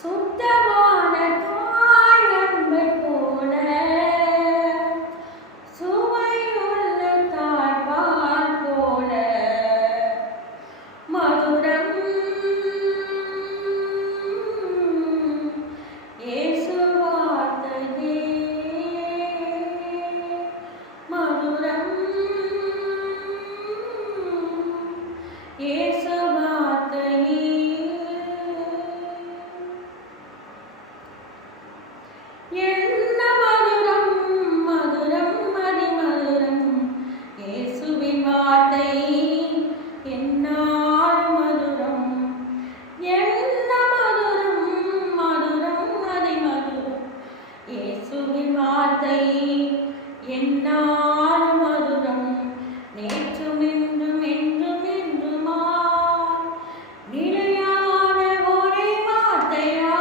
சுத்தமான தாய் அன்பை போல சுவையுள்ள தாய்ப்பால் போல மதுரம் இயேசு வார்த்தையே மதுரம் இயேசு வார்த்தையே என்ன மதுரம் மதுரம் அதிமதுரம் இயேசுவின் வார்த்தை என்னாலும் மதுரம் என்ன மதுரம் மதுரம் அதிமதுரம் இயேசுவின் வார்த்தை என்னாலும் மதுரம் நேற்றும் இன்றும் என்றும் என்றுமா நிலையான ஒரே வார்த்தையா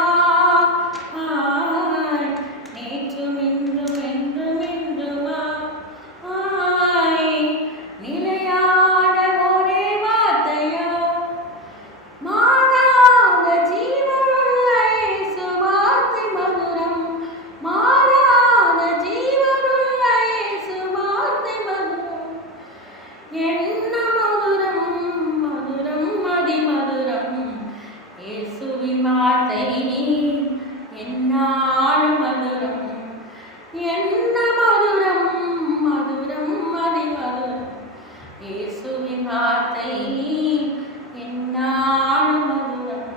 நேற்றும் இன்றும் என்றும் என்றுமா நிலையான ஒரே வார்த்தையா மாறாத ஜீவனுள்ள இயேசு வார்த்தை மதுரம் மாறாத ஜீவனுள்ள இயேசு வார்த்தை மதுரம் என்ன மதுரம் மதுரம் அதிமதுரம் இயேசுவின் வார்த்தை என்னாலும் மதுரம் என்ன மதுரம் மதுரம் அதிமதுரம் இயேசுவின் வார்த்தை என்னாலும் மதுரம்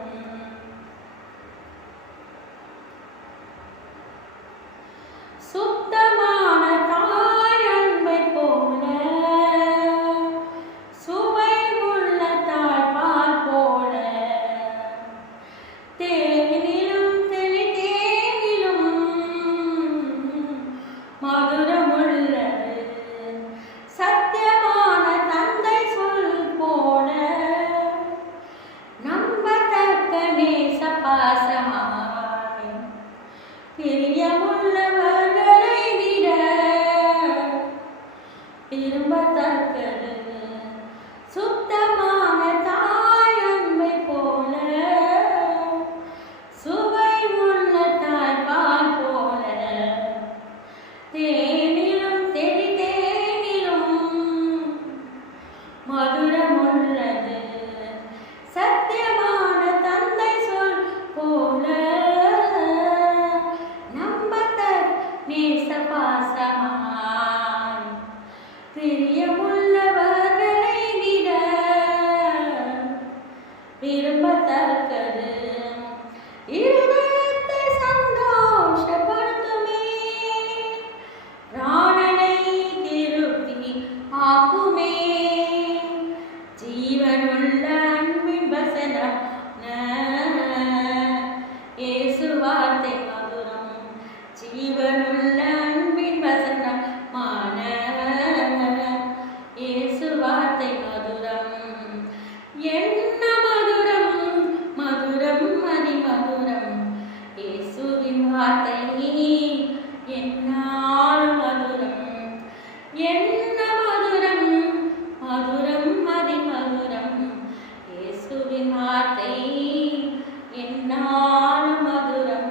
சுத்தமான தாய் அன்பை போல சுவை உள்ள தாய்ப்பால் போல தேனிலும் தெளிதேனிலும் மதுரமுள்ளது சத்தியமான தந்தை சொல் போல நம்பத்தக்க நேச பாசமாய் பிரியமுள்ளவர்களை விட விரும்பத்தக்கது சுத்தமான தாய் அன்பை போல சுவை உள்ள தாய்ப்பால் போல தேனிலும் தெளிதேனிலும் மதுரமுள்ளது சத்தியமான தந்தை சொல் போல நேச பாசமாய் பிரியமுள்ளவர்களை விட விரும்பத்தக்கது இருதயத்தை சந்தோஷப்படுத்துமே பிராணனை திருப்தி ஆக்குமே ஜீவனுள்ள அன்பின் வசனம் இயேசு வார்த்தை மதுரம் ஜீவனுள்ள அன்பின் வசனமான இயேசு வார்த்தை மதுரம் என்ன மதுரம் மதுரம் அதிமதுரம் இயேசுவின் வார்த்தை என்னாலும் மதுரம் என்ன மதுரம் மதுரம் அதிமதுரம் இயேசுவின் வார்த்தை என்னாலும் மதுரம்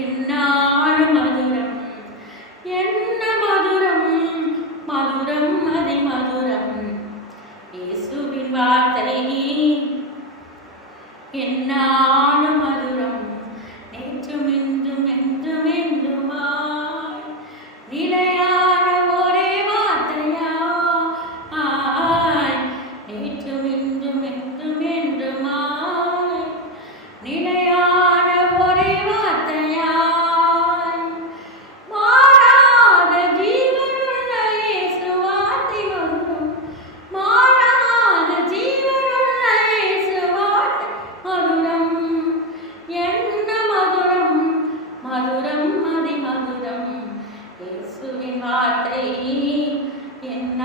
என்னாலும் மதுரம். என்ன மதுரம், மதுரம் அதிமதுரம் இயேசுவின் வார்த்தை. என்னாலும் மதுரம், நேற்றும் இன்றும் என்றும் என்றுமாய் நிலையான ஒரே வார்த்தையாய். நேற்றும் இன்றும் என்றும் என்றுமாய் நிலையான ஒரே வார்த்தையாய். மாறாத ஜீவனுள்ள இயேசு வார்த்தை மதுரம். மாறாத ஜீவனுள்ள இயேசு வார்த்தை மதுரம். என்ன மதுரம், மதுரம் அதிமதுரம் இயேசுவின் வார்த்தை. என்ன